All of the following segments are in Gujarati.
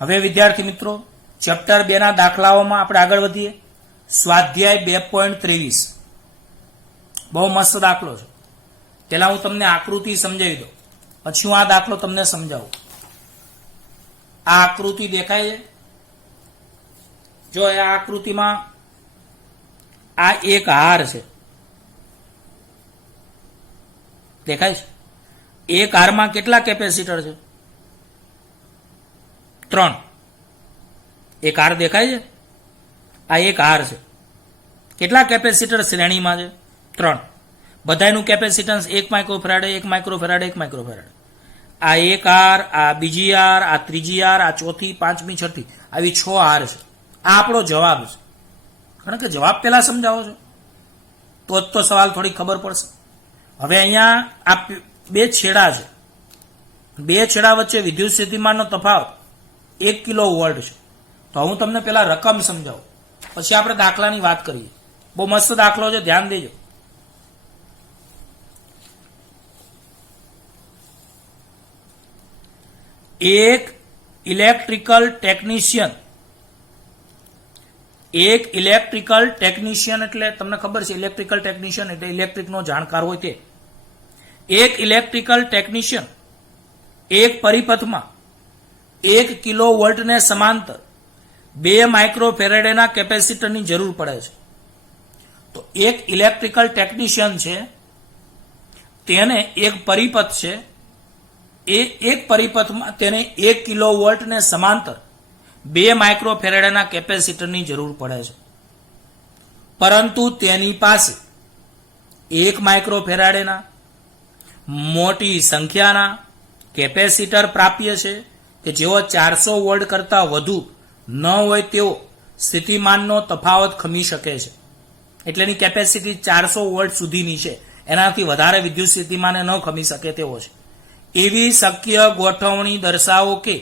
હવે વિદ્યાર્થી મિત્રો ચેપ્ટર 2 ના દાખલાઓમાં આપણે આગળ વધીએ. સ્વાધ્યાય 2.23 બહુ મસ્ત દાખલો છે. પહેલા હું તમને આકૃતિ સમજાવી દઉં, પછી હું આ દાખલો તમને સમજાવું. આ આકૃતિ દેખાય છે? જો આ આકૃતિમાં આ એક હાર છે, દેખાય છે? એક હારમાં કેટલા કેપેસિટર છે? 3. એક હાર દેખાય છે? આ એક હાર છે. કેટલા કેપેસિટર શ્રેણીમાં છે? 3. બધાનું કેપેસિટન્સ 1 માઇક્રોફેરાડે 1 માઇક્રોફેરાડે 1 માઇક્રોફેરાડે. આ એક હાર, આ બીજી હાર, આ ત્રીજી હાર, આ ચોથી, પાંચમી, છઠ્ઠી, આવી 6 હાર છે. આ આપણો જવાબ છે. કારણ કે જવાબ પહેલા સમજાવો છો તો સવાલ થોડી ખબર પડશે. હવે અહીંયા આ 2 છેડા છે. 2 છેડા વચ્ચે વિદ્યુત સ્થિતિમાનનો તફાવત 1 કિલો વોલ્ટ છે. તો હું તમને પેલા રકમ સમજાવું, પછી આપણે દાખલાની વાત કરીએ. બહુ મસ્ત દાખલો છે, ધ્યાન દેજો. એક ઇલેક્ટ્રિકલ ટેકનિશિયન એટલે તમને ખબર છે, ઇલેક્ટ્રિકલ ટેકનિશિયન એટલે ઇલેક્ટ્રિકનો જાણકાર હોય તે. એક ઇલેક્ટ્રિકલ ટેકનિશિયન એક પરિપથમાં 1 કિલો વોલ્ટને સમાંતર 2 માઇક્રોફેરાડેના કેપેસિટરની જરૂર પડે છે. તો એક ઇલેક્ટ્રિકલ ટેકનિશિયન છે, તેને એક પરિપથ છે, એ એક પરિપથમાં તેને 1 કિલો વોલ્ટને સમાંતર 2 માઇક્રોફેરાડેના કેપેસિટરની જરૂર પડે છે. પરંતુ તેની પાસે 1 માઇક્રોફેરાડેના મોટી સંખ્યાના કેપેસિટર પ્રાપ્ય છે કે જેઓ 400 વોલ્ટ કરતા વધુ ન હોય તેવો સ્થિતિમાનનો તફાવત ખમી શકે છે. એટલે એની કેપેસિટી 400 વોલ્ટ સુધીની છે, એનાથી વધારે વિદ્યુત સ્થિતિમાને ન ખમી શકે તેવો છે. એવી શક્ય ગોઠવણી દર્શાવો કે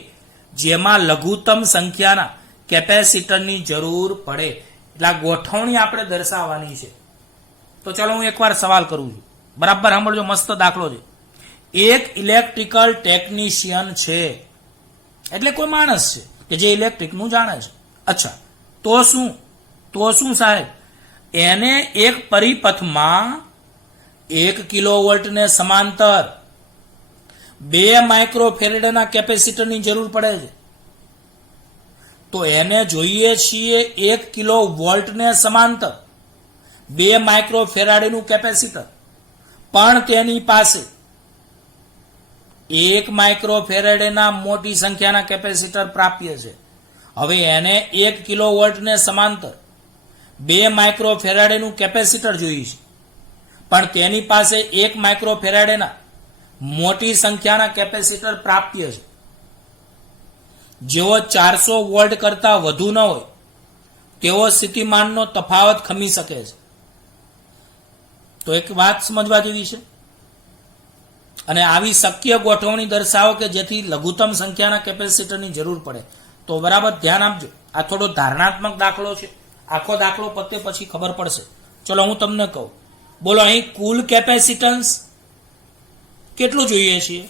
જેમાં લઘુત્તમ સંખ્યાના કેપેસિટરની જરૂર પડે. એટલે આ ગોઠવણી આપણે દર્શાવવાની છે. તો ચાલો હું એકવાર સવાલ કરું છું, બરાબર સાંભળજો. મસ્ત દાખલો છે. એક ઇલેક્ટ્રિકલ ટેકનિશિયન છે એટલે કોઈ માણસ છે કે જે ઇલેક્ટ્રિકનું જાણે છે. અચ્છા, તો શું સાહેબ, એને એક પરિપથમાં 1 કિલો વોલ્ટને સમાંતર 2 માઇક્રોફેરાડેના કેપેસિટરની જરૂર પડે છે. તો એને જોઈએ છીએ 1 કિલો વોલ્ટને સમાંતર 2 માઇક્રોફેરાડેનું કેપેસિટર, પણ તેની પાસે 1 માઇક્રોફેરાડેના મોટી સંખ્યાના કેપેસિટર પ્રાપ્ય છે. હવે એને 1 કિલો વોલ્ટને સમાંતર 2 માઇક્રોફેરાડેનું કેપેસિટર જોઈએ છે, પણ તેની પાસે 1 માઇક્રોફેરાડેના મોટી સંખ્યાના કેપેસિટર પ્રાપ્ય છે, જેઓ 400 વોલ્ટ કરતા વધુ ન હોય તેવો સ્થિતિમાનનો તફાવત ખમી શકે છે. તો એક વાત સમજવા જેવી છે. અને આવી શક્ય ગોઠવણી દર્શાવો કે જેથી લઘુત્તમ સંખ્યાના કેપેસિટરની જરૂર પડે. તો બરાબર ધ્યાન આપજો, આ થોડો ધારણાત્મક દાખલો છે. આખો દાખલો પતે પછી ખબર પડશે. ચલો હું તમને કહું. બોલો, અહીં કુલ કેપેસિટન્સ કેટલું જોઈએ છીએ?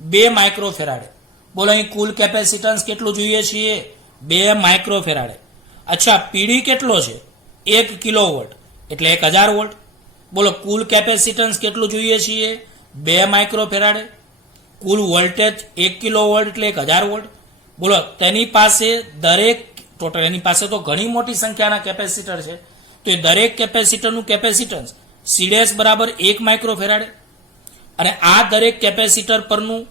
2 માઇક્રોફેરાડે. બોલો, અહીં કુલ કેપેસિટન્સ કેટલું જોઈએ છીએ? 2 માઇક્રોફેરાડે. અચ્છા, પીડી કેટલો છે? 1 કિલો વોલ્ટ એટલે 1000 વોલ્ટ. બોલો, કુલ કેપેસિટન્સ કેટલું જોઈએ છીએ? 2 માઇક્રોફેરાડે. કુલ વોલ્ટેજ 1 કિલો વોલ્ટ એટલે 1000 વોલ્ટ. બોલો, તેની પાસે ટોટલ એની પાસે તો ઘણી મોટી સંખ્યાના કેપેસિટર છે. તો એ દરેક કેપેસિટરનું કેપેસિટન્સ સીડેસ બરાબર 1 માઇક્રોફેરાડે. અને આ દરેક કેપેસિટર પરનું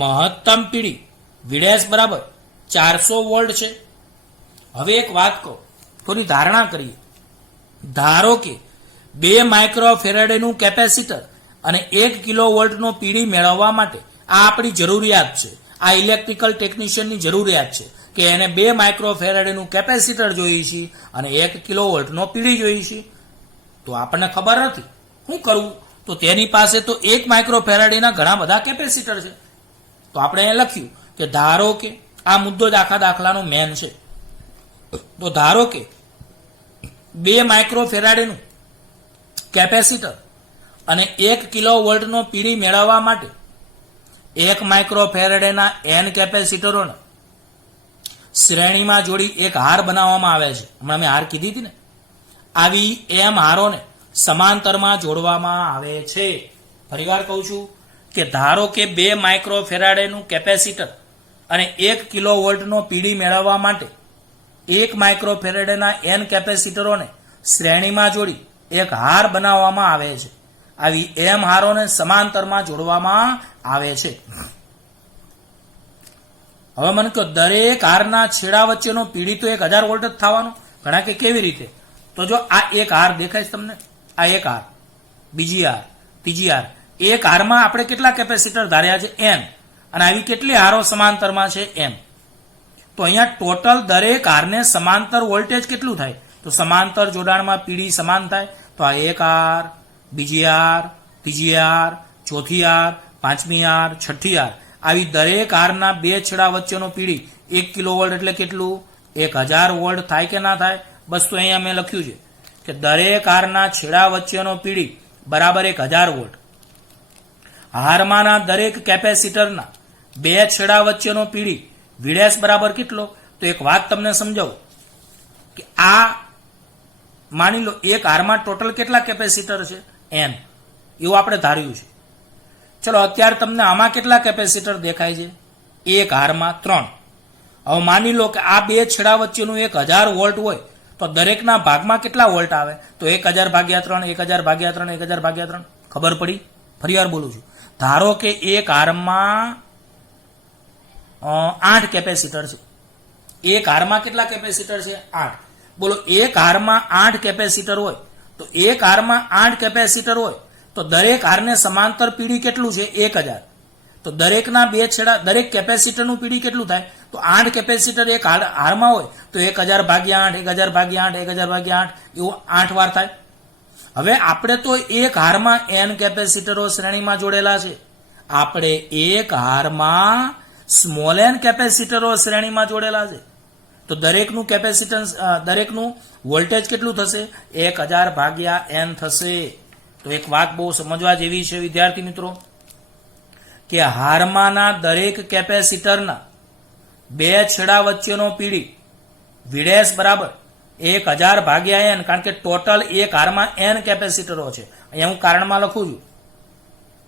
મહત્તમ પીડી વીડેસ બરાબર 400 વોલ્ટ છે. હવે એક વાત કહો, થોડી ધારણા કરીએ. ધારો કે 2 માઇક્રોફેરાડેનું કેપેસિટર અને 1 કિલો વોલ્ટનો પીડી મેળવવા માટે આ આપણી જરૂરિયાત છે. આ ઇલેક્ટ્રિકલ ટેકનિશિયનની જરૂરિયાત છે કે એને 2 માઇક્રોફેરાડેનું કેપેસિટર જોઈએ છે અને 1 કિલો વોલ્ટનો પીડી જોઈએ છે. તો આપણને ખબર નથી શું કરવું. તો તેની પાસે તો 1 માઇક્રોફેરાડેના ઘણા બધા કેપેસિટર છે. તો આપણે એ લખ્યું કે ધારો કે આ મુદ્દો જ આખા દાખલાનો મેન છે. તો ધારો કે 2 માઇક્રોફેરાડેનું કેપેસિટર અને 1 કિલો વોલ્ટનો પીડી મેળવવા માટે 1 માઇક્રોફેરાડેના n કેપેસિટરોને શ્રેણીમાં જોડી એક હાર બનાવવામાં આવે છે. હમણાં મેં હાર કીધી હતી ને, આવી એમ હારોને સમાંતરમાં જોડવામાં આવે છે. ફરીવાર કહું છું કે ધારો કે 2 માઇક્રોફેરાડેનું કેપેસિટર અને 1 કિલોવોલ્ટનો પીડી મેળવવા માટે 1 માઇક્રોફેરાડેના n કેપેસિટરોને શ્રેણીમાં જોડી એક હાર બનાવવામાં આવે છે. આવી એમ હારોને સમાંતરમાં જોડવામાં આવે છે. હવે મને કહો, દરેક હારના છેડા વચ્ચેનો પીડી તો 1000 વોલ્ટ જ થવાનો. ઘણા કે કેવી રીતે? તો જો આ એક હાર દેખાય છે તમને, આ એક હાર, બીજી હાર, ત્રીજી હાર. એક હારમાં આપણે કેટલા કેપેસિટર ધાર્યા છે? n. અને આવી કેટલી હારો સમાંતરમાં છે? m. તો અહીંયા ટોટલ દરેક હારને સમાંતર વોલ્ટેજ કેટલું થાય? તો સમાંતર જોડાણમાં પીડી સમાન થાય. તો આ એક હાર, બીજી હાર, ત્રીજી હાર, ચોથી હાર, પાંચમી હાર, છઠ્ઠી હાર, આવી દરેક હારના 2 છેડા વચ્ચેનો પીડી 1 કિલોવોલ્ટ એટલે કેટલું? 1000 વોલ્ટ થાય કે ના થાય? બસ તો અહીંયા મેં લખ્યું છે કે દરેક હારના છેડા વચ્ચેનો પીડી બરાબર 1000 વોલ્ટ. હારમાંના દરેક કેપેસિટરના 2 છેડા વચ્ચેનો પીડી વીડેસ બરાબર કેટલો? તો એક વાત તમને સમજાવું કે આ માની લો એક હારમાં ટોટલ કેટલા કેપેસિટર છે? n. એવું આપણે ધાર્યું છે. ચલો અત્યારે તમને આમાં કેટલા કેપેસિટર દેખાય છે? એક હારમાં 3. હવે માની લો કે આ 2 છેડા વચ્ચેનું 1000 વોલ્ટ હોય તો દરેકના ભાગમાં કેટલા વોલ્ટ આવે? તો 1000 ભાગ્યા 3, 1000 ભાગ્યા 3, 1000 ભાગ્યા 3. ખબર પડી? ફરીવાર બોલું છું. ધારો કે એક હારમાં 8 કેપેસિટર છે. એક હારમાં કેટલા કેપેસિટર છે? 8. બોલો, એક હારમાં 8 કેપેસિટર હોય તો એક હારમાં 8 કેપેસિટર હોય તો દરેક હારને સમાંતર પીડી કેટલું છે? 1000. તો દરેકના 2 છેડા, દરેક કેપેસિટરનું પીડી કેટલું થાય? તો 8 કેપેસિટર એક હારમાં હોય તો 1000 ભાગ્યા 8, 1000 ભાગ્યા 8, 1000 ભાગ્યા 8, એવું 8 વાર થાય. હવે આપણે તો એક હારમાં n કેપેસિટરો શ્રેણીમાં જોડેલા છે. આપણે એક હારમાં સ્મોલ n કેપેસિટરો શ્રેણીમાં જોડેલા છે. તો દરેકનું કેપેસિટન્સ, દરેકનું વોલ્ટેજ કેટલું થશે? 1000 ભાગ્યા n થશે. તો એક વાત બહુ સમજવા જેવી છે વિદ્યાર્થી મિત્રો, કે હારમાંના દરેક કેપેસિટરના 2 છેડા વચ્ચેનો પીડી વીડેસ બરાબર 1000 ભાગ્યા n. કારણ કે ટોટલ એક હારમાં n કેપેસિટરો છે. અહીંયા હું કારણમાં લખું છું,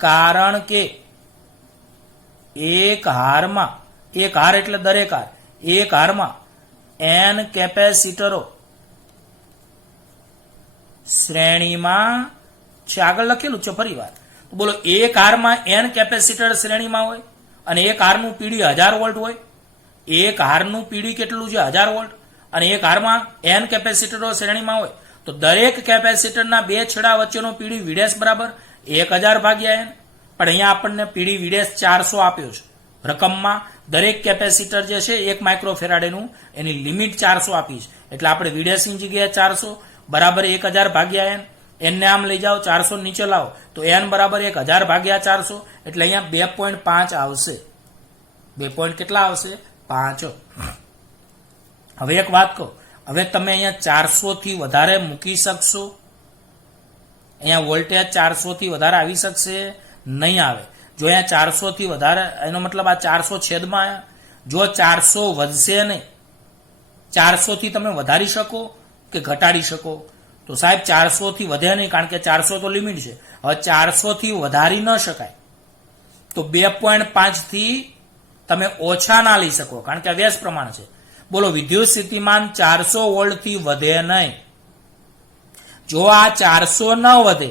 કારણ કે એક હારમાં, એક હાર એટલે દરેક હાર, એક હારમાં n કેપેસિટરો શ્રેણીમાં છે. આગળ લખેલું છે ફરી વાર. તો બોલો, એક હારમાં n કેપેસિટર શ્રેણીમાં હોય અને એક હારનું પીડી 1000 વોલ્ટ હોય. એક હારનું પીડી કેટલું છે? 1000 વોલ્ટ. અને એક હારમાં n કેપેસિટરો શ્રેણીમાં હોય તો દરેક કેપેસિટરના 2 છેડા વચ્ચેનો પીડી વીડેસ બરાબર 1000 ભાગ્યા n. પણ અહીંયા આપણને પીડી વીડેસ 400 આપ્યો છે. રકમમાં દરેક કેપેસિટર જે છે 1 માઇક્રોફેરાડેનું, એની લિમિટ 400 આપી છે. એટલે આપણે વીડેસની જગ્યાએ 400 બરાબર 1000 ભાગ્યા n. n ને આમ લઈ જાઓ, 400 નીચે લાવો તો n બરાબર 1000 ભાગ્યા 400. એટલે અહીંયા 2.5 આવશે. 2 કેટલા આવશે? 5. હવે એક વાત કહો, હવે તમે અહીંયા 400 થી વધારે મૂકી શકશો? અહીંયા વોલ્ટેજ 400 થી વધારે આવી શકશે? નહીં આવે. જો અહીંયા 400 થી વધારે, એનો મતલબ આ 400 છેદમાં આવ્યા. જો 400 વધશે નહીં, 400 થી તમે વધારી શકો કે ઘટાડી શકો? તો સાહેબ 400 થી વધે નહીં, કારણ કે 400 તો લિમિટ છે. હવે 400 થી વધારી ન શકાય તો 2.5 થી તમે ઓછા ના લઈ શકો, કારણ કે વ્યસ્ત પ્રમાણ છે. બોલો, વિદ્યુત સ્થિતિમાન 400 વોલ્ટ થી વધે નહીં. જો આ 400 ન વધે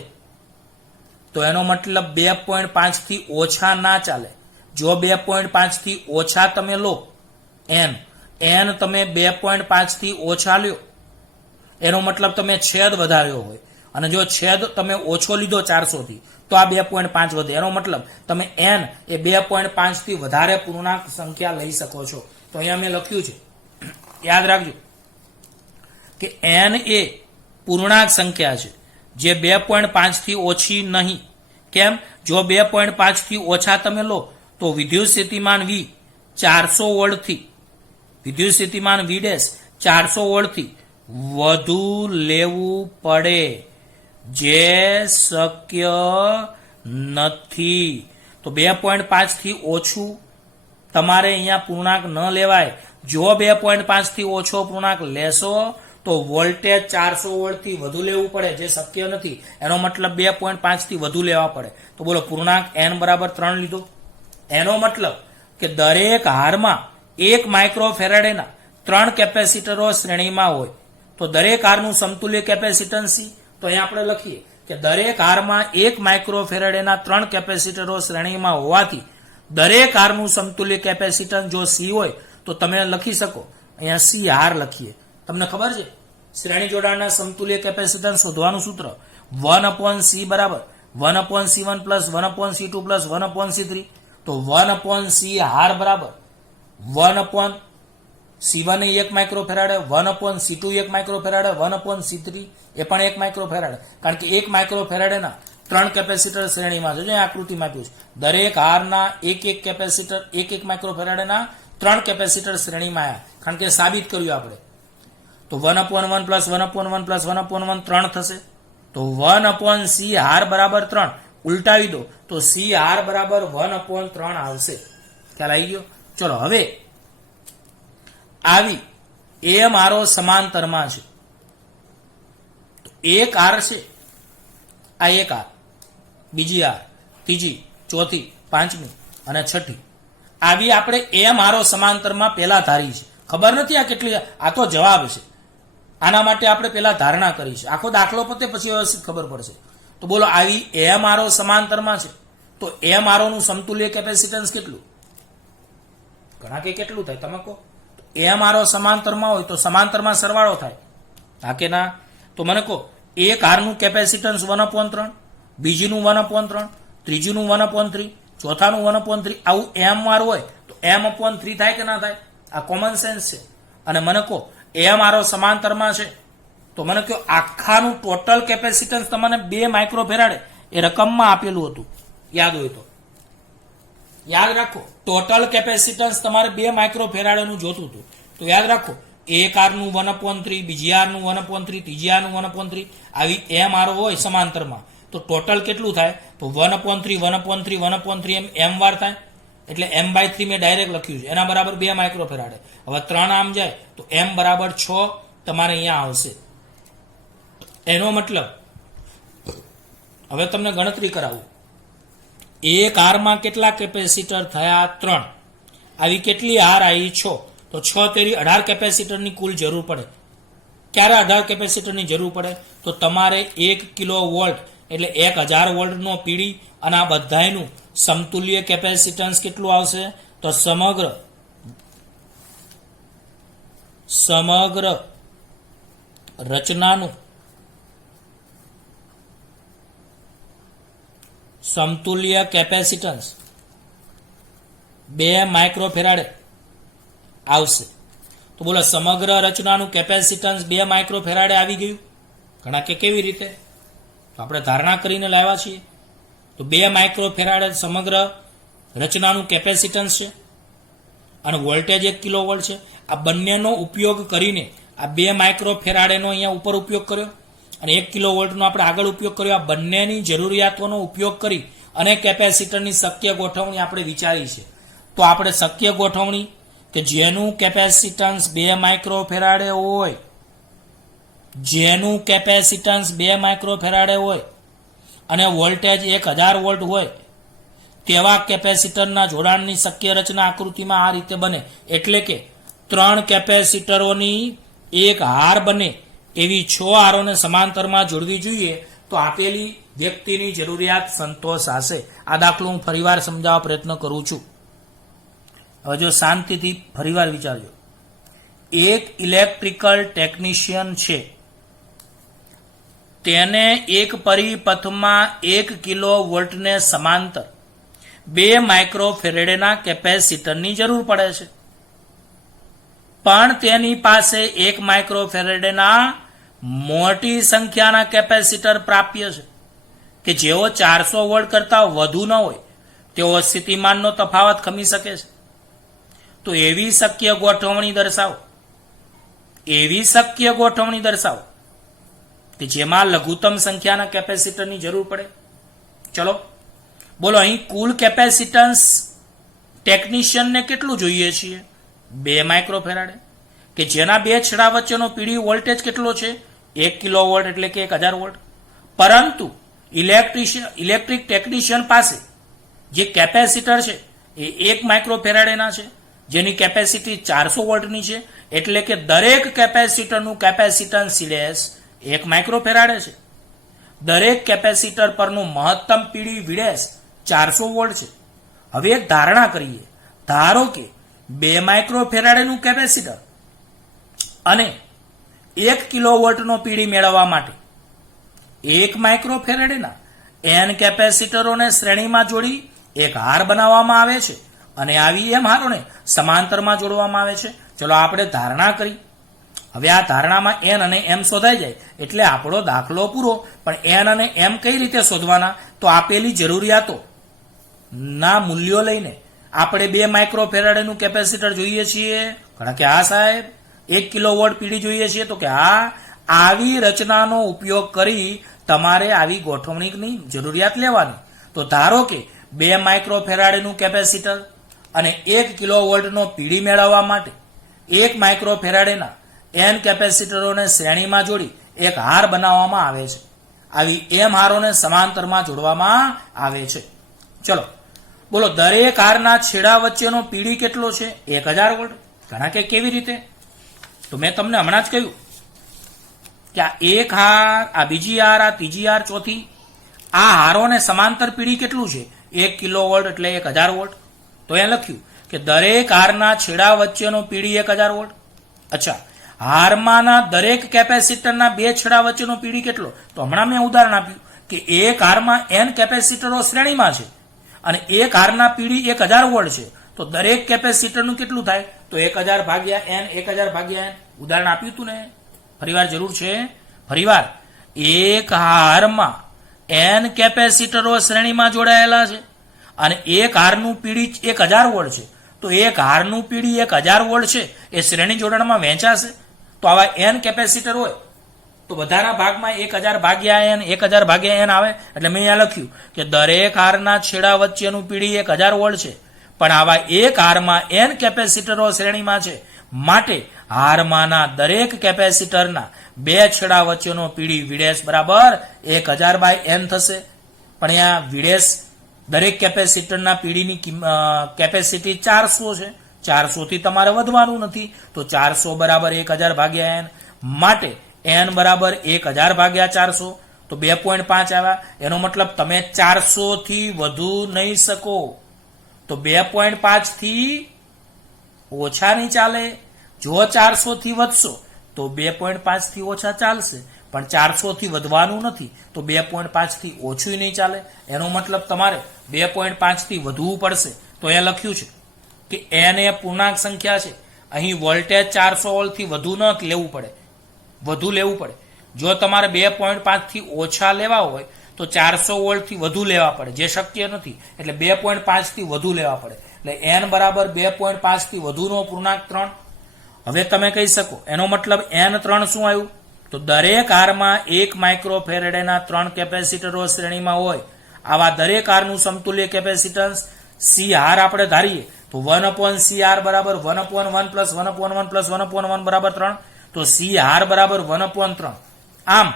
તો એનો મતલબ 2.5 થી ઓછા ના ચાલે. જો 2.5 થી ઓછા તમે લો n તમે 2.5 થી ઓછા લ્યો, એનો મતલબ તમે છેદ વધાર્યો હોય. અને જો છેદ તમે ઓછો લીધો 400 થી તો આ 2.5 વધે. એનો મતલબ તમે n એ 2.5 થી વધારે પૂર્ણાંક સંખ્યા લઈ શકો છો. તો અહીંયા મેં લખ્યું છે, યાદ રાખજો કે n એ પૂર્ણાંક સંખ્યા છે જે 2.5 થી ઓછી નહીં. કેમ? જો 2.5 થી ઓછા તમે લો તો વિદ્યુત સ્થિતિમાન V 400 વોલ્ટ થી, વિદ્યુત સ્થિતિમાન V' 400 વોલ્ટ થી વધુ લેવું પડે, જે શક્ય નથી. તો 2.5 થી ઓછું તમારે અહીંયા પૂર્ણાંક ન લેવાય જો 2.5 થી ઓછો પૂર્ણાંક લેશો તો વોલ્ટેજ 400 વોલ્ટથી વધુ લેવું પડે, જે શક્ય નથી. એનો મતલબ 2.5 થી વધુ લેવા પડે. તો બોલો પૂર્ણાંક n બરાબર 3 લીધો. એનો મતલબ કે દરેક હારમાં 1 માઇક્રોફેરાડેના 3 કેપેસિટરો શ્રેણીમાં હોય તો દરેક હારનું સમતુલ્ય કેપેસિટન્સ સી. તો અહીં આપણે લખીએ કે દરેક હારમાં 1 માઇક્રોફેરાડેના 3 કેપેસિટરો શ્રેણીમાં હોવાથી દરેક હારનું સમતુલ્ય કેપેસિટન્સ જો સી હોય તો તમે લખી શકો, અહીંયા સી હાર લખીએ. તમને ખબર છે શ્રેણી જોડાણના સમતુલ્ય કેપેસિટન્સ શોધવાનું સૂત્ર 1/c બરાબર 1/c1 plus 1/c2 plus 1/c3. તો 1/c હાર બરાબર 1/c1 એ 1 માઇક્રોફેરાડે, 1/c2 1 માઇક્રોફેરાડે, 1/c3 એ પણ 1 માઇક્રોફેરાડે. કારણ કે 1 માઇક્રોફેરાડેના 3 કેપેસિટર શ્રેણીમાં છે. આકૃતિમાં આપ્યું છે દરેક હારના એક કેપેસિટર 1 માઇક્રોફેરાડેના 3 કેપેસિટર શ્રેણીમાં આવ્યા. કારણ કે સાબિત કર્યું આપણે. તો 1/1 પ્લસ 1/1 પ્લસ 1/1 3 થશે. તો 1/c હાર બરાબર 3 ઉલટાવી દો તો સી હાર બરાબર 1/3 આવશે. ખ્યાલ આવી ગયો? ચલો હવે આવી એમ આરો સમાંતરમાં છે. તો એક હાર છે, આ એક હાર, બીજી હાર, ત્રીજી, ચોથી, પાંચમી અને છઠ્ઠી. આવી આપણે એમ આરો સમાંતરમાં પેલા ધારી છે. ખબર નથી આ કેટલી, આ તો જવાબ છે. આના માટે આપણે પેલા ધારણા કરી છે. આખો દાખલો પતે પછી વ્યવસ્થિત ખબર પડશે. તો બોલો આવી એમ આરો સમાંતરમાં છે તો એમ આરો નું સમતુલ્ય કેપેસિટન્સ કેટલું? ઘણા કે કેટલું થાય તમે કહો. એમ આરો સમાંતરમાં હોય તો સમાંતરમાં સરવાળો થાય, હા કે ના? તો મને કહો એક હારનું કેપેસિટન્સ 1/3, બીજીનું 1/3, ત્રીજીનું 1/3, ચોથાનું 1/3. આવું એમ વાર હોય તો m/3 થાય કે ના થાય? આ કોમન સેન્સ છે. અને મને કહો એમ આરો સમાંતરમાં છે તો મને કહો આખાનું ટોટલ કેપેસિટન્સ તમને 2 માઇક્રોફેરાડે એ રકમમાં આપેલું હતું, યાદ હોય તો યાદ રાખો. ટોટલ કેપેસિટન્સ તમારે 2 માઇક્રોફેરાડેનું જોતું હતું. તો યાદ રાખો એક હારનું 1/3, બીજી હારનું 1/3, ત્રીજી હારનું 1/3. આવી એમ આરો હોય સમાંતરમાં તો ટોટલ કેટલું થાય? તો 1/3 1/3 1/3 એમ વાર થાય. એટલે m/3 મેં ડાયરેક્ટ લખ્યું છે, એના બરાબર 2 માઇક્રોફેરાડે. હવે 3 આમ જાય તો m બરાબર 6 તમારે અહીંયા આવશે. એનો મતલબ હવે તમને ગણતરી કરાવું. એક હારમાં કેટલા કેપેસિટર થયા? 3. આવી કેટલી હાર આવી? 6. તો 6 તેરી 18 કેપેસિટરની કુલ જરૂર પડે. ક્યારે 18 કેપેસિટરની જરૂર પડે? તો તમારે 1 કિલો વોલ્ટ એટલે 1000 વોલ્ટનો પીડી અને આ બધાયનું સમતુલ્ય કેપેસિટન્સ કેટલું આવશે? તો સમગ્ર રચનાનું સમતુલ્ય કેપેસિટન્સ 2 માઇક્રોફેરાડે આવશે. તો બોલો સમગ્ર રચનાનું કેપેસિટન્સ 2 માઇક્રોફેરાડે આવી ગયું. ઘણા કે કેવી રીતે? તો આપણે ધારણા કરીને લાવ્યા છીએ. તો 2 માઇક્રોફેરાડે સમગ્ર રચનાનું કેપેસિટન્સ છે અને વોલ્ટેજ 1 કિલો વોલ્ટ છે. આ બંનેનો ઉપયોગ કરીને આ 2 માઇક્રોફેરાડેનો અહીંયા ઉપર ઉપયોગ કર્યો અને 1 કિલો વોલ્ટનો આપણે આગળ ઉપયોગ કર્યો. આ બંનેની જરૂરિયાતોનો ઉપયોગ કરી અને કેપેસિટરની શક્ય ગોઠવણી આપણે વિચારી છે. તો આપણે શક્ય ગોઠવણી કે જેનું કેપેસિટન્સ 2 માઇક્રોફેરાડે હોય, જેનું કેપેસિટન્સ 2 માઇક્રોફેરાડે હોય અને વોલ્ટેજ 1000 વોલ્ટ હોય તેવા કેપેસિટરના જોડાણની શક્ય રચના આકૃતિમાં આ રીતે બને. એટલે કે 3 કેપેસિટરોની એક હાર બને એવી 6 હારોને સમાંતરમાં જોડવી જોઈએ તો આપેલી વ્યક્તિની જરૂરિયાત સંતોષાશે. આ દાખલો હું ફરીવાર સમજાવવા પ્રયત્ન કરું છું. હવે જો શાંતિથી ફરીવાર વિચારજો. એક ઇલેક્ટ્રિકલ ટેકનિશિયન છે, તેને એક પરિપથમાં 1 કિલો વોલ્ટને સમાંતર 2 માઇક્રોફેરેડેના કેપેસિટરની જરૂર પડે છે. પણ તેની પાસે 1 માઇક્રોફેરેડેના મોટી સંખ્યાના કેપેસિટર પ્રાપ્ય છે કે જેઓ 400 વોલ્ટ કરતા વધુ ન હોય તેઓ સ્થિતિમાનનો તફાવત ખમી શકે છે. તો એવી શક્ય ગોઠવણી દર્શાવો કે જેમાં લઘુત્તમ સંખ્યાના કેપેસિટરની જરૂર પડે. ચલો બોલો અહીં કુલ કેપેસિટન્સ ટેકનિશિયનને કેટલું જોઈએ છીએ? 2 માઇક્રોફેરાડે, કે જેના બે છેડા વચ્ચેનો પીડી વોલ્ટેજ કેટલો છે? 1 કિલોવોલ્ટ એટલે કે 1000 વોલ્ટ. પરંતુ ઇલેક્ટ્રિક ટેકનિશિયન પાસે જે કેપેસિટર છે એ 1 માઇક્રોફેરાડેના છે, જેની કેપેસિટી 400 વોલ્ટની છે, એટલે કે દરેક કેપેસિટરનું કેપેસિટન્સ સીડેસ 1 માઇક્રોફેરાડે છે. દરેક કેપેસિટર પરનું મહત્તમ પીડી વિડેસ 400 વોલ્ટ છે. હવે એક ધારણા કરીએ. ધારો કે 2 માઇક્રોફેરાડેનું કેપેસિટર અને 1 કિલોવોલ્ટનો પીડી મેળવવા માટે 1 માઇક્રોફેરાડેના n કેપેસિટરોને શ્રેણીમાં જોડી એક હાર બનાવવામાં આવે છે અને આવી એમ હારોને સમાંતરમાં જોડવામાં આવે છે. ચલો આપણે ધારણા કરી. હવે આ ધારણામાં n અને m શોધાઈ જાય એટલે આપણો દાખલો પૂરો. પણ n અને m કઈ રીતે શોધવાના? તો આપેલી જરૂરિયાતો ના મૂલ્યો લઈને આપણે 2 માઇક્રોફેરાડેનું કેપેસિટર જોઈએ છીએ. કારણ કે હા સાહેબ 1 કિલોવોલ્ટ પીડી જોઈએ છીએ. તો કે હા, આવી રચનાનો ઉપયોગ કરી તમારે આવી ગોઠવણીની જરૂરિયાત લેવાની. તો ધારો કે 2 માઇક્રોફેરાડેનું કેપેસિટર અને 1 કિલોવોલ્ટનો પીડી મેળવવા માટે 1 માઇક્રોફેરાડેના n કેપેસિટરોને શ્રેણીમાં જોડી એક હાર બનાવવામાં આવે છે. આવી m હારોને સમાંતરમાં જોડવામાં આવે છે. ચલો બોલો, દરેક હારના છેડા વચ્ચેનો પીડી કેટલો છે? 1000 વોલ્ટ. ઘણા કે કેવી રીતે? તો મેં તમને હમણાં જ કહ્યું કે આ એક હાર, આ બીજી હાર, આ ત્રીજી હાર, ચોથી, આ હારોને સમાંતર પીડી કેટલું છે? 1 કિલોવોલ્ટ એટલે 1000 વોલ્ટ. તો એ લખ્યું કે દરેક હારના છેડા વચ્ચેનો પીડી 1000 વોલ્ટ. અચ્છા, હારમાંના દરેક કેપેસિટરના બે છેડા વચ્ચેનો પીડી કેટલો? તો હમણાં મેં ઉદાહરણ આપ્યું કે એક હારમાં n કેપેસિટરો શ્રેણીમાં છે અને એક હારના પીડી 1000 વોલ્ટ છે. તો દરેક કેપેસિટરનું કેટલું થાય? તો 1000 ભાગ્યા n, 1000 ભાગ્યા n. ઉદાહરણ આપ્યું હતું ને? ફરીવાર જરૂર છે? ફરીવાર, એક હારમાં n કેપેસિટરો શ્રેણીમાં જોડાયેલા છે અને એક હારનું પીડી 1000 વોલ્ટ છે. તો એક હારનું પીડી 1000 વોલ્ટ છે એ શ્રેણી જોડાણમાં વહેંચાશે. તો આવા n કેપેસિટર હોય તો બધાના ભાગમાં 1000 ભાગ્યા n, 1000 ભાગ્યા n આવે. એટલે મેં અહીંયા લખ્યું કે દરેક હારના છેડા વચ્ચેનું પીડી 1000 વોલ્ટ છે, પણ આવા એક હારમાં n કેપેસિટરો શ્રેણીમાં છે, માટે હારમાંના દરેક કેપેસિટરના બે છેડા વચ્ચેનો પીડી વિડેસ બરાબર 1000/n થશે. પણ અહીંયા વિડેસ દરેક કેપેસિટરના પીડીની કેપેસિટી 400 છે. 400 થી તમારે વધવાનું નથી. તો 400 બરાબર 1000 ભાગ્યા n, માટે n બરાબર 1000 ભાગ્યા 400. તો 2.5 આવ્યા. એનો મતલબ તમે 400 થી વધુ નહીં શકો. તો 2.5 થી ઓછા નહીં ચાલે. જો 400 થી વધશો તો 2.5 થી ઓછા ચાલશે, પણ 400 થી વધવાનું નથી. તો 2.5 થી ઓછું નહીં ચાલે. એનો મતલબ તમારે 2.5 થી વધવું પડશે. તો એ લખ્યું છે કે n એ પૂર્ણાંક સંખ્યા છે. અહીં વોલ્ટેજ 400 વોલ્ટ થી વધુ ન લેવું પડે, વધુ લેવું પડે. જો તમારે 2.5 થી ઓછા લેવા હોય તો 400 વોલ્ટ થી વધુ લેવા પડે, જે શક્ય નથી. એટલે 2.5 થી વધુ લેવા પડે. એટલે n બરાબર 2.5 થી વધુનો પૂર્ણાંક 3. હવે તમે કહી શકો એનો મતલબ n3 શું આવ્યું? તો દરેક હારમાં 1 માઇક્રોફેરેડેના 3 કેપેસિટરો શ્રેણીમાં હોય. આવા દરેક હારનું સમતુલ્ય કેપેસિટન્સ C હાર આપણે ધારીએ તો 1/CR બરાબર 1/1 પ્લસ 1/1 પ્લસ 1/1 બરાબર 3. તો C હાર બરાબર 1/3. આમ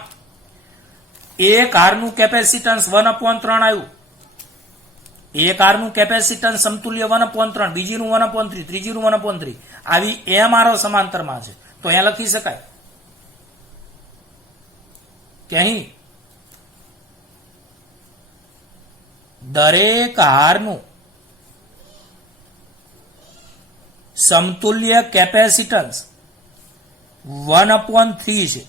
એક હારનું કેપેસિટન્સ 1/3 આવ્યું. એક હારનું કેપેસિટન્સ સમતુલ્ય 1/3, બીજીનું 1/3, ત્રીજીનું 1/3. આવી m હારો સમાંતરમાં છે. તો અહીંયા લખી શકાય કે અહીં દરેક હારનું સમતુલ્ય કેપેસિટન્સ 1/3 છે.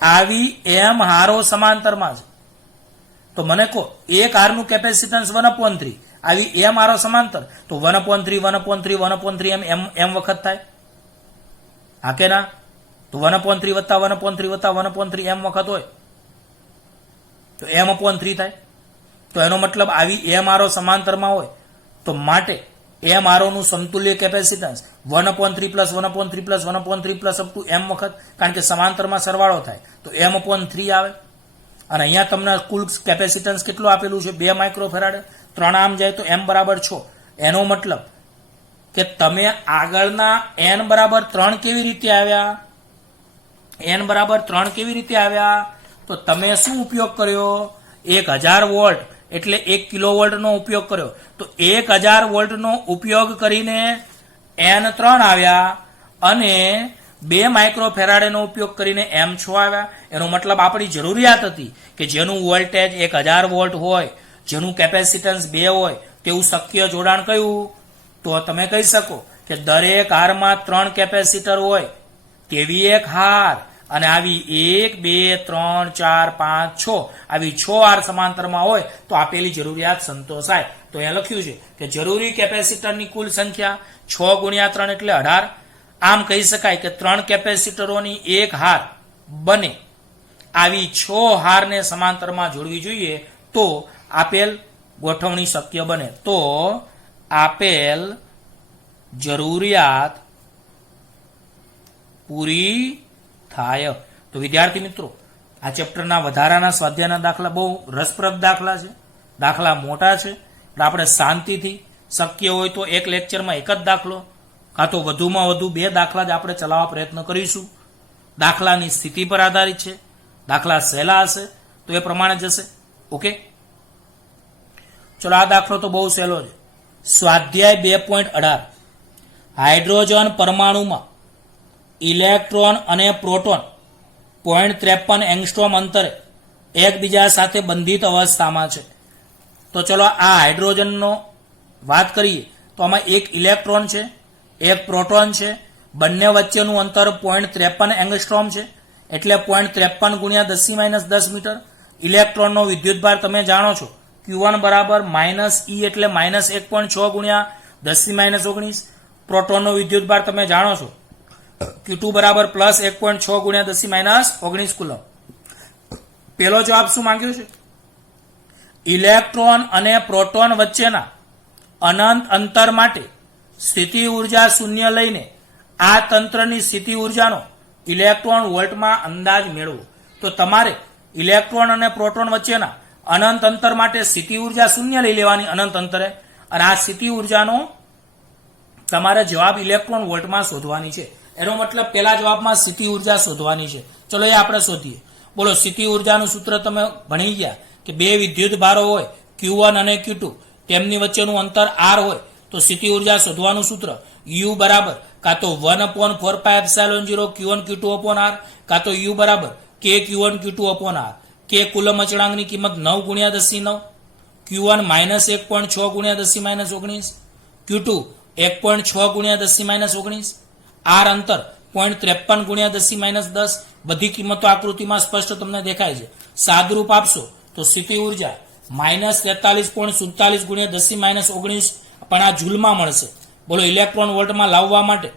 આવી m હારો સમાંતરમાં છે. તો મને કહો એક હારનું કેપેસિટન્સ 1/3, આવી m હારો સમાંતર, તો 1/3, 1/3, 1/3 એમ વખત થાય. હા કે ના? તો 1/3 વત્તા 1/3 વત્તા 1/3 m વખત હોય તો m/3 થાય. તો એનો મતલબ આવી m હારો સમાંતરમાં હોય તો માટે m હારોનું સમતુલ્ય capacitance 1/3 plus 1/3 plus 1/3 plus up to m વખત, કારણ કે સમાંતરમાં સરવાળો થાય તો m/3 આવે. અને અહીંયા તમને કુલ કેપેસિટન્સ કેટલું આપેલું છે? 2 માઇક્રોફેરાડે. 3 આમ જાય તો m બરાબર 6. એનો મતલબ કે તમે આગળના n બરાબર 3 કેવી રીતે આવ્યા? n બરાબર 3 કેવી રીતે આવ્યા? તો તમે શું ઉપયોગ કર્યો? 1000 વોલ્ટ એટલે 1 કિલોવોલ્ટનો ઉપયોગ કર્યો. તો 1000 વોલ્ટનો ઉપયોગ કરીને n3 આવ્યા અને 2 માઇક્રોફેરાડેનો ઉપયોગ કરીને m6 આવ્યા. એનો મતલબ આપણી જરૂરિયાત હતી કે જેનું વોલ્ટેજ 1000 વોલ્ટ હોય, જેનું કેપેસિટન્સ 2 હોય, તેવું શક્ય જોડાણ કયું? તો તમે કહી શકો કે દરેક હારમાં 3 કેપેસિટર હોય તેવી એક હાર, અને આવી 1 2 3 4 5 6 આવી 6 હાર સમાંતરમાં હોય તો આપેલી જરૂરિયાત સંતોષાય. તો અહીંયા લખ્યું છે કે જરૂરી કેપેસિટરની કુલ સંખ્યા 6 ગુણ્યા 3 એટલે 18. આમ કહી શકાય કે 3 કેપેસિટરોની એક હાર બને આવી 6 હારને સમાંતરમાં જોડવી જોઈએ તો આપેલ ગોઠવણી શક્ય બને. તો આપેલ જરૂરિયાત પૂરી થાય. તો વિદ્યાર્થી મિત્રો, આ ચેપ્ટરના વધારાના સ્વાધ્યાયના દાખલા બહુ રસપ્રદ દાખલા છે, દાખલા મોટા છે. આપણે શાંતિથી શક્ય હોય તો એક લેક્ચરમાં એક જ દાખલો કાં તો વધુમાં વધુ 2 દાખલા જ આપણે ચલાવવા પ્રયત્ન કરીશું. દાખલાની સ્થિતિ પર આધારિત છે. દાખલા સહેલા હશે તો એ પ્રમાણે જશે. ઓકે, ચલો આ દાખલો તો બહુ સહેલો છે. સ્વાધ્યાય 2.18 હાઇડ્રોજન પરમાણુમાં ઇલેક્ટ્રોન અને પ્રોટોન 0.53 એંગસ્ટ્રોમ અંતરે એકબીજા સાથે બંધિત અવસ્થામાં છે. તો ચલો આ હાઇડ્રોજનનો વાત કરીએ તો આમાં એક ઇલેક્ટ્રોન છે, એક પ્રોટોન છે. બંને વચ્ચેનું અંતર 0.53 એંગસ્ટ્રોમ છે એટલે 0.53 ગુણ્યા 10-10 મીટર. ઇલેક્ટ્રોનનો વિદ્યુતભાર તમે જાણો છો, Q1 બરાબર -E એટલે -1.6 ગુણ્યા 10-19. પ્રોટોનનો વિદ્યુતભાર તમે જાણો છો, Q2 બરાબર +1.6 ગુણ્યા 10-19 કુલમ. પેલો જવાબ શું માંગ્યો છે? ઇલેક્ટ્રોન અને પ્રોટોન વચ્ચેના અનંત અંતર માટે સ્થિતિ ઉર્જા શૂન્ય લઈને આ તંત્રની સ્થિતિ ઉર્જાનો ઇલેક્ટ્રોન વોલ્ટમાં અંદાજ મેળવો. તો તમારે ઇલેક્ટ્રોન અને પ્રોટોન વચ્ચેના અનંત અંતર માટે સ્થિતિ ઉર્જા શૂન્ય લઈ લેવાની અનંત અંતરે, અને આ સ્થિતિ ઉર્જાનો તમારે જવાબ ઇલેક્ટ્રોન વોલ્ટમાં શોધવાની છે. એનો મતલબ પેલા જવાબમાં સ્થિતિ ઉર્જા શોધવાની છે. ચલો એ આપણે શોધીએ. બોલો, સ્થિતિ ઉર્જાનું સૂત્ર તમે ભણી ગયા કે 2 વિદ્યુત ભારો હોય Q1 અને Q2, તેમની વચ્ચેનું અંતર R હોય તો સ્થિતિ ઉર્જા શોધવાનું સૂત્ર U બરાબર કાં તો 1/4πε0 Q1 Q2 upon R, કાં તો U બરાબર K Q1 Q2 upon R. K Coulomb અચળાંકની કિંમત 9 ગુણ્યા 10-9, Q1 -1.6 ગુણ્યા 10-19, Q2 1.6 ગુણ્યા 10-19, R અંતર 0.53 ગુણ્યા 10-10. બધી કિંમતો આકૃતિમાં સ્પષ્ટ તમને દેખાય છે. સાદરૂપ આપશો તો સ્થિતિ ઉર્જા -43.47 ગુણ્યા 10-19 પણ આ જૂલમાં મળશે. બોલો, ઇલેક્ટ્રોન વોલ્ટમાં લાવવા માટે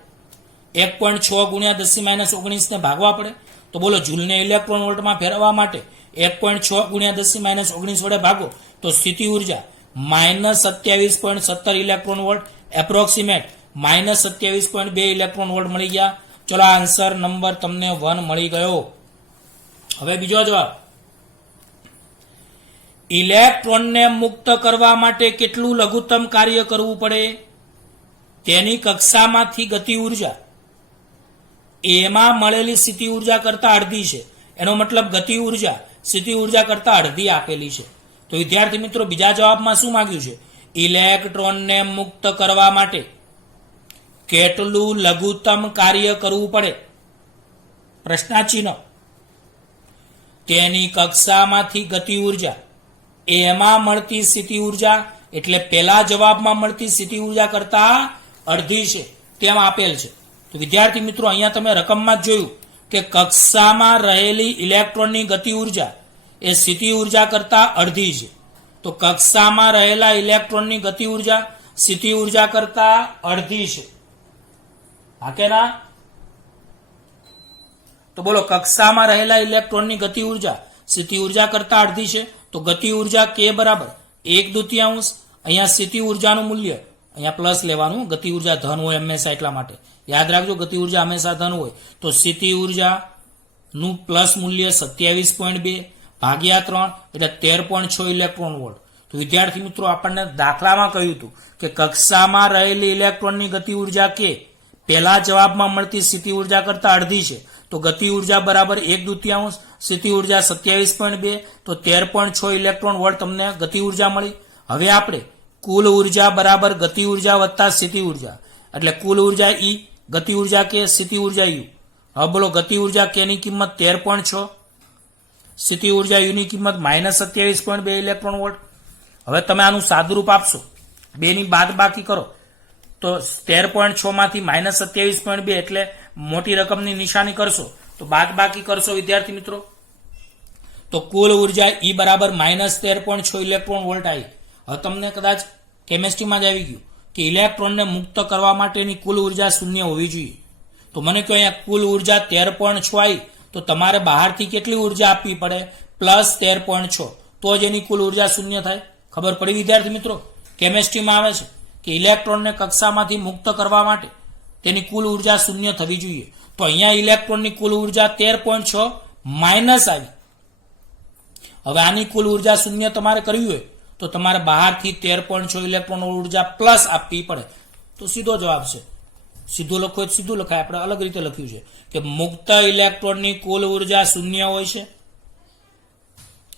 1.6 ગુણ્યા 10-19 ને ભાગવા પડે. તો બોલો, જૂલને ઇલેક્ટ્રોન વોલ્ટમાં ફેરવવા માટે 1.6 ગુણ્યા 10-19 વડે ભાગો તો સ્થિતિ ઉર્જા -27.17 electron volt approximate -27.2 electron volt મળી ગયા. ચલો આન્સર નંબર તમને 1 મળી ગયો. હવે બીજો જવાબ, ઇલેક્ટ્રોનને મુક્ત કરવા માટે કેટલું લઘુત્તમ કાર્ય કરવું પડે? તેની કક્ષામાંથી ગતિ ઉર્જા એમાં મળેલી સ્થિતિ ઉર્જા કરતા અડધી છે. એનો મતલબ ગતિ ઉર્જા સ્થિતિ ઉર્જા કરતા અડધી આપેલી છે. તો વિદ્યાર્થી મિત્રો, બીજા જવાબમાં શું માંગ્યું છે? ઇલેક્ટ્રોનને મુક્ત કરવા માટે કેટલું લઘુત્તમ કાર્ય કરવું પડે? પ્રશ્નાચિહ્ન. તેની કક્ષામાંથી ગતિ ઉર્જા એમાં મળતી સ્થિતિ ઉર્જા એટલે પેલા જવાબમાં મળતી સ્થિતિ ઉર્જા કરતા અડધી છે તેમ આપેલ છે. તો વિદ્યાર્થી મિત્રો, અહીંયા તમે રકમમાં જ જોયું કે કક્ષામાં રહેલી ઇલેક્ટ્રોનની ગતિ ઉર્જા એ સ્થિતિ ઉર્જા કરતા અડધી છે. તો કક્ષામાં રહેલા ઇલેક્ટ્રોનની ગતિ ઉર્જા સ્થિતિ ઉર્જા કરતા અડધી છે. હા કે ના? તો બોલો, કક્ષામાં રહેલા ઇલેક્ટ્રોનની ગતિ ઉર્જા સ્થિતિ ઉર્જા કરતા અડધી છે. તો ગતિ ઉર્જા K બરાબર 1/2. અહીંયા સ્થિતિ ઉર્જાનું મૂલ્ય અહીંયા પ્લસ લેવાનું, ગતિ ઉર્જા ધન હોય હંમેશા, એટલા માટે યાદ રાખજો ગતિ ઉર્જા હંમેશા ધન હોય. તો સ્થિતિ ઉર્જાનું પ્લસ મૂલ્ય 27.2 ભાગ્યા 3 એટલે 13.6 ઇલેક્ટ્રોન વોલ્ટ. તો વિદ્યાર્થી મિત્રો આપણને દાખલામાં કહ્યું હતું કે કક્ષામાં રહેલી ઇલેક્ટ્રોનની ગતિ ઉર્જા કે પહેલા જવાબમાં મળતી સ્થિતિ ઉર્જા કરતા અડધી છે, તો ગતિ ઉર્જા બરાબર 1/2, સ્થિતિ ઉર્જા 27.2, તો 13.6 ઇલેક્ટ્રોન વોલ્ટ તમને ગતિ ઉર્જા મળી. હવે આપણે કુલ ઉર્જા બરાબર ગતિ ઉર્જા વત્તા સ્થિતિ ઉર્જા, એટલે કુલ ઉર્જા E, ગતિ ઉર્જા કે, સ્થિતિ ઉર્જા U. હવે બોલો ગતિ ઉર્જા કે ની કિંમત 13.6, સ્થિતિ ઉર્જા U ની કિંમત -27.2 ઇલેક્ટ્રોન વોલ્ટ. હવે તમે આનું સાદુરૂપ આપશો, બેની બાદબાકી કરો તો 13.6 માંથી -27.2 એટલે મોટી રકમની નિશાની કરશો તો બાદબાકી કરશો વિદ્યાર્થી મિત્રો, તો કુલ ઉર્જા E બરાબર -13.6 ઇલેક્ટ્રોન વોલ્ટ આવી. હવે તમને કદાચ કેમેસ્ટ્રીમાં જ આવી ગયું કે ઇલેક્ટ્રોનને મુક્ત કરવા માટેની કુલ ઉર્જા શૂન્ય હોવી જોઈએ. તો મને કહો અહીંયા કુલ ઉર્જા 13.6 આવી, તો તમારે બહારથી કેટલી ઉર્જા આપવી પડે? +13.6, તો જ એની કુલ ઉર્જા શૂન્ય થાય. ખબર પડી વિદ્યાર્થી મિત્રો? કેમેસ્ટ્રીમાં આવે છે કે ઇલેક્ટ્રોનને કક્ષામાંથી મુક્ત કરવા માટે તેની કુલ ઉર્જા શૂન્ય થવી જોઈએ. તો અહીંયા ઇલેક્ટ્રોનની કુલ ઉર્જા 13.6 માઇનસ આવી. હવે આની કુલ ઉર્જા શૂન્ય તમારે કરવી હોય તો તમારે બહારથી 13.6 ઇલેક્ટ્રોન ઉર્જા પ્લસ આપવી પડે. તો સીધો જવાબ છે, સીધું લખો સીધું લખાય, આપણે અલગ રીતે લખ્યું છે કે મુક્ત ઇલેક્ટ્રોનની કુલ ઉર્જા શૂન્ય હોય છે,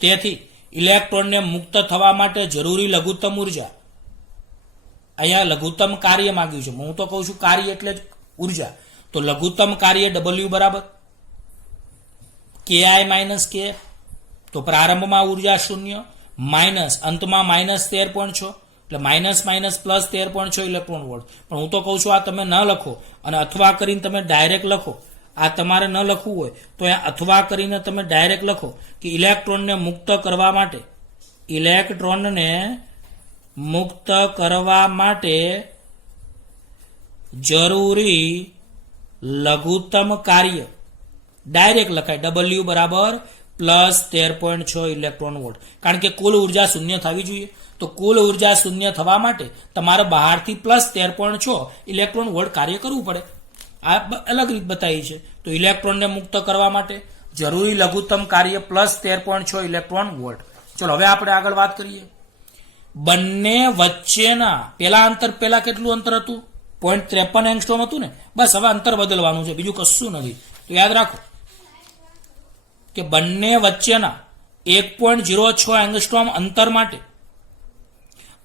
તેથી ઇલેક્ટ્રોનને મુક્ત થવા માટે જરૂરી લઘુત્તમ ઉર્જા, અહીંયા લઘુત્તમ કાર્ય માંગ્યું છે, હું તો કહું છું કાર્ય એટલે જ ઉર્જા, તો લઘુત્તમ કાર્ય W બરાબર Ki માઇનસ K, તો પ્રારંભમાં ઉર્જા શૂન્ય માઇનસ અંતમાં -13.6 એટલે માઇનસ +13.6 ઇલેક્ટ્રોન વોલ્ટ. પણ હું તો કહું છું આ તમે ન લખો અને અથવા કરીને તમે ડાયરેક્ટ લખો. આ તમારે ન લખવું હોય તો અહીંયા અથવા કરીને તમે ડાયરેક્ટ લખો કે ઇલેક્ટ્રોનને મુક્ત કરવા માટે જરૂરી લઘુત્તમ કાર્ય, ડાયરેક્ટ લખાય W બરાબર +13.6 ઇલેક્ટ્રોન વોલ્ટ. કારણ કે કુલ ઉર્જા શૂન્ય થવી જોઈએ, તો કુલ ઉર્જા શૂન્ય થવા માટે તમારે બહારથી +13.6 ઇલેક્ટ્રોન વોલ્ટ કાર્ય કરવું પડે. આ અલગ રીત બતાવી છે. તો ઇલેક્ટ્રોનને મુક્ત કરવા માટે જરૂરી લઘુત્તમ કાર્ય +13.6 ઇલેક્ટ્રોન વોલ્ટ. ચલો હવે આપણે આગળ વાત કરીએ. બંને વચ્ચેના પેલા કેટલું અંતર હતું? 0.53 એંગસ્ટ્રોમ હતું ને. બસ હવે અંતર બદલવાનું છે, બીજું કશું નથી. તો યાદ રાખો કે બંને વચ્ચેના 1.06 એંગસ્ટ્રોમ અંતર માટે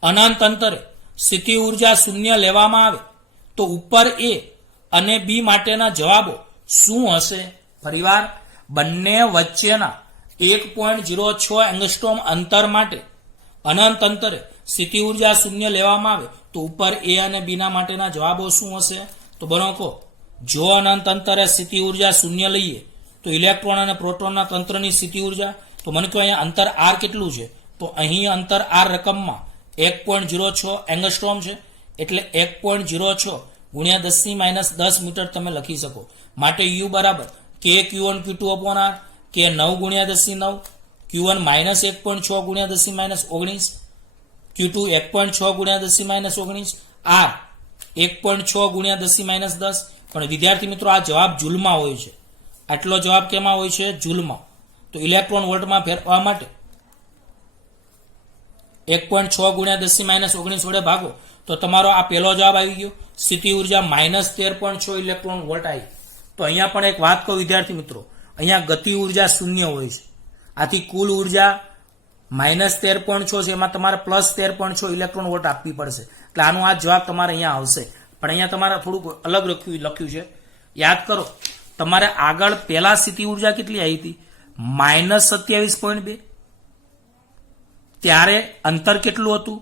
અનંત અંતરે સ્થિતિ ઉર્જા શૂન્ય લેવામાં આવે તો ઉપર A અને B માટેના જવાબો શું હશે? ફરીવાર, બંને વચ્ચેના 1.06 એંગસ્ટ્રોમ અંતર માટે અનંત અંતરે સ્થિતિ ઉર્જા શૂન્ય લેવામાં આવે તો ઉપર A અને B ના માટેના જવાબો શું હશે? તો બનો કહો, જો અનંત અંતરે સ્થિતિ ઉર્જા શૂન્ય લઈએ તો ઇલેક્ટ્રોન અને પ્રોટોનના તંત્રની સ્થિતિ ઉર્જા, તો મને કહો અહીંયા અંતર R કેટલું છે? તો અહીં અંતર R રકમમાં 1.06 એંગસ્ટ્રોમ છે, એટલે 1.06 ગુણ્યા 10⁻10 મીટર તમે લખી શકો. માટે U બરાબર KQ1 Q2 upon R, કે 9 ગુણ્યા 10⁹ Q1 -1.6 ગુણ્યા 10⁻19, Q2 1.6 ગુણ્યા 10⁻19, R 1.6 ગુણ્યા 10⁻10. પણ વિદ્યાર્થી મિત્રો આ જવાબ જૂલમાં હોય છે. આટલો જવાબ કેમાં હોય છે? જૂલમાં. તો ઇલેક્ટ્રોન વોલ્ટમાં ફેરવવા માટે 1.6 ગુણ્યા 10⁻19 વડે ભાગો તો તમારો આ પહેલો જવાબ આવી ગયો. સ્થિતિ ઉર્જા -13.6 ઇલેક્ટ્રોન વોલ્ટ આવી. તો અહીંયા પણ એક વાત કહું વિદ્યાર્થી મિત્રો, અહીંયા ગતિ ઉર્જા શૂન્ય હોય છે, આથી કુલ ઉર્જા -13.6 છે, એમાં તમારે +13.6 ઇલેક્ટ્રોન વોલ્ટ આપવી પડશે. એટલે આનો આ જવાબ તમારે અહીંયા આવશે. પણ અહીંયા તમારે થોડુંક અલગ લખ્યું છે. યાદ કરો, તમારે આગળ પહેલા સ્થિતિ ઉર્જા કેટલી આવી હતી? -27.2. ત્યારે અંતર કેટલું હતું?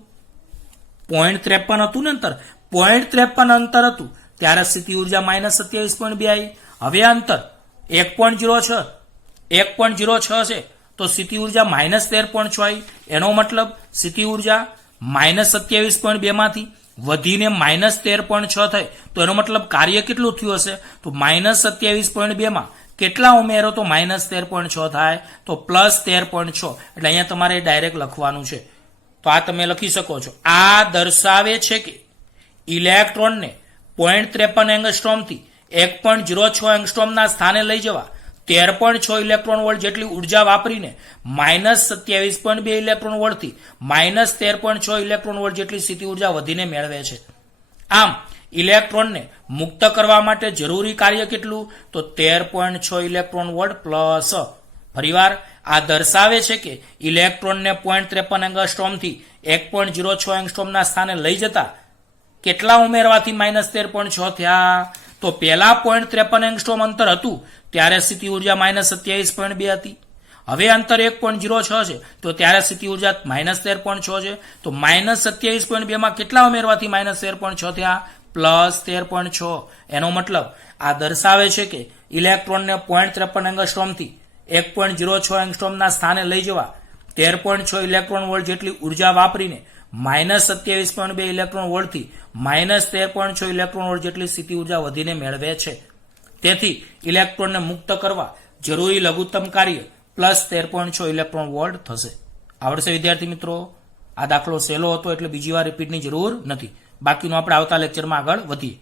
0.53 હતું ને અંતર. 0.53 અંતર હતું ત્યારે સ્થિતિ ઉર્જા -27.2 આવી. હવે અંતર 1.06 છે તો સ્થિતિ ઉર્જા -13.6 આવી. એનો મતલબ સ્થિતિ ઉર્જા -27.2 માંથી વધીને -13.6 થઈ, તો એનો મતલબ કાર્ય કેટલું થયું હશે? તો -27.2 માં કેટલા ઉમેરો તો -13.6 થાય? તો +13.6. એટલે અહીંયા તમારે ડાયરેક્ટ લખવાનું છે. તો આ તમે લખી શકો છો. આ દર્શાવે છે કે ઇલેક્ટ્રોનને 0.53 એંગસ્ટ્રોમથી 1.06 એંગસ્ટ્રોમના સ્થાને લઈ જવા 13.6 ઇલેક્ટ્રોન વોલ્ટ જેટલી ઉર્જા વાપરીને -27.2 ઇલેક્ટ્રોન વોલ્ટથી -13.6 ઇલેક્ટ્રોન વોલ્ટ જેટલી સ્થિતિ ઉર્જા વધીને મેળવે છે. આમ ઇલેક્ટ્રોનને મુક્ત કરવા માટે જરૂરી કાર્ય કેટલું? તો 13.6 ઇલેક્ટ્રોન વોલ્ટ પ્લસ. ફરીવાર આ દર્શાવે છે કે ઇલેક્ટ્રોનને 0.53 એંગસ્ટ્રોમથી 1.06 એંગસ્ટ્રોમના સ્થાને લઈ જતા કેટલા ઉમેરવાથી -13.6 થયા? તો પહેલા 0.53 એંગસ્ટ્રોમ અંતર હતું ત્યારે સ્થિતિ ઉર્જા -27.2 હતી. હવે અંતર 1.06 છે તો ત્યારે સ્થિતિ ઉર્જા -13.6 છે. તો -27.2 માં કેટલા ઉમેરવાથી -13.6 થયા? +13.6. એનો મતલબ આ દર્શાવે છે કે ઇલેક્ટ્રોનને 0.53 એંગસ્ટ્રોમથી 1.06 એંગસ્ટ્રોમના સ્થાને લઈ જવા 13.6 ઇલેક્ટ્રોન વોલ્ટ જેટલી ઉર્જા વાપરીને -27.2 ઇલેક્ટ્રોન વોલ્ટથી -13.6 ઇલેક્ટ્રોન વોલ્ટ જેટલી સ્થિતિ ઉર્જા વધીને મેળવે છે. તેથી ઇલેક્ટ્રોનને મુક્ત કરવા જરૂરી લઘુત્તમ કાર્ય +13.6 ઇલેક્ટ્રોન વોલ્ટ થશે. આવડશે વિદ્યાર્થી મિત્રો? આ દાખલો સહેલો હતો એટલે બીજી વાર રિપીટની જરૂર નથી. બાકીનું આપણે આવતા લેક્ચરમાં આગળ વધીએ.